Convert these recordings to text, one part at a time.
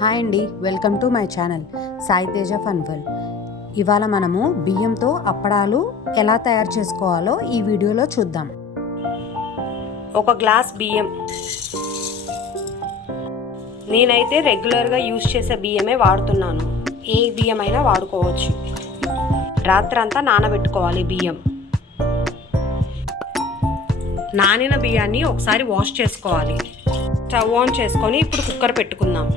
Hi అండి welcome to my channel Sai Teja ఫన్వల్ ఇవాళ మనము బియ్యంతో అప్పడాలు ఎలా తయారు చేసుకోవాలో ఈ వీడియోలో చూద్దాం. ఒక గ్లాస్ బియ్యం. నేనైతే రెగ్యులర్గా యూజ్ చేసే బియ్యమే వాడుతున్నాను. ఏ బియ్యం అయినా వాడుకోవచ్చు. రాత్రంతా నానబెట్టుకోవాలి బియ్యం. నానిన బియ్యాన్ని ఒకసారి వాష్ చేసుకోవాలి. స్టవ్ ఆన్ చేసుకొని ఇప్పుడు కుక్కర్ పెట్టుకుందాం.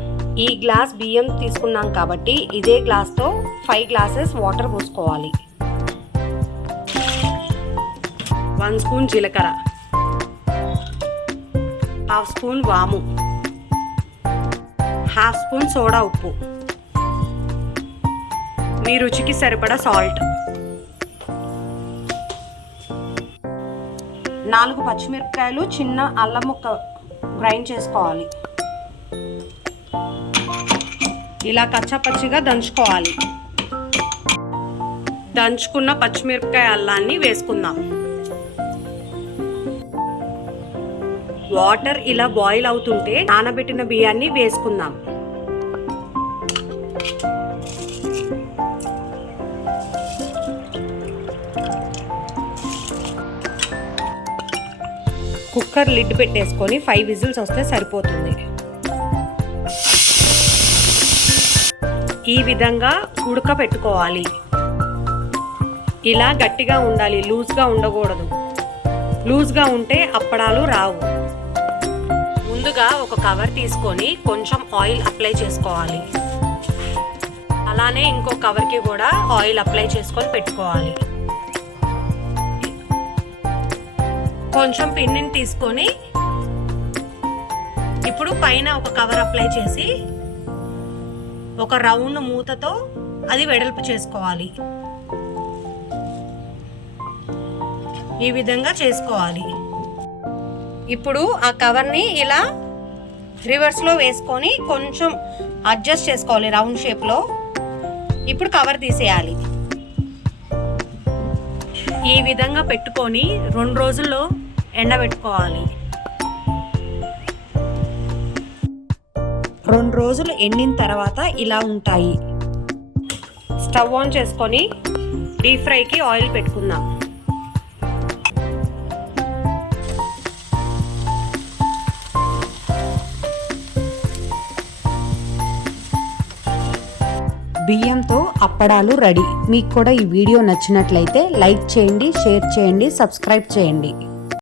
ఈ గ్లాస్ బియ్యం తీసుకున్నాం కాబట్టి ఇదే గ్లాస్తో ఫైవ్ గ్లాసెస్ వాటర్ పోసుకోవాలి. వన్ స్పూన్ జీలకర్ర. హాఫ్ స్పూన్ వాము. హాఫ్ స్పూన్ సోడా ఉప్పు. మీ రుచికి సరిపడా సాల్ట్. నాలుగు పచ్చిమిరపకాయలు చిన్న అల్లం ముక్క గ్రైండ్ చేసుకోవాలి. ఇలా కచ్చపచ్చిగా దంచుకోవాలి. దంచుకున్న పచ్చిమిరపకాయ అల్లాన్ని వేసుకుందాం. వాటర్ ఇలా బాయిల్ అవుతుంటే నానబెట్టిన బియ్యాన్ని వేసుకుందాం. కుక్కర్ లిడ్ పెట్టేసుకొని ఫైవ్ విజిల్స్ వస్తే సరిపోతుంది. ఈ విధంగా ఉడకపెట్టుకోవాలి. ఇలా గట్టిగా ఉండాలి లూజ్గా ఉండకూడదు. లూజ్గా ఉంటే అప్పడాలు రావు. ముందుగా ఒక కవర్ తీసుకొని కొంచెం ఆయిల్ అప్లై చేసుకోవాలి. అలానే ఇంకో కవర్కి కూడా ఆయిల్ అప్లై చేసుకొని పెట్టుకోవాలి. కొంచెం పిన్నిని తీసుకొని ఇప్పుడు పైన ఒక కవర్ అప్లై చేసి ఒక రౌండ్ మూతతో అది వెడల్పు చేసుకోవాలి. ఈ విధంగా చేసుకోవాలి. ఇప్పుడు ఆ కవర్ని ఇలా రివర్స్లో వేసుకొని కొంచెం అడ్జస్ట్ చేసుకోవాలి రౌండ్ షేప్లో ఇప్పుడు కవర్ తీసేయాలి. ఈ విధంగా పెట్టుకొని రెండు రోజుల్లో ఎండబెట్టుకోవాలి. రెండు రోజులు ఎండిన తర్వాత ఇలా ఉంటాయి. స్టవ్ ఆన్ చేసుకొని డీప్ ఫ్రైకి ఆయిల్ పెట్టుకుందాం. బియ్యంతో అప్పడాలు రెడీ. మీకు కూడా ఈ వీడియో నచ్చినట్లయితే లైక్ చేయండి షేర్ చేయండి సబ్స్క్రైబ్ చేయండి.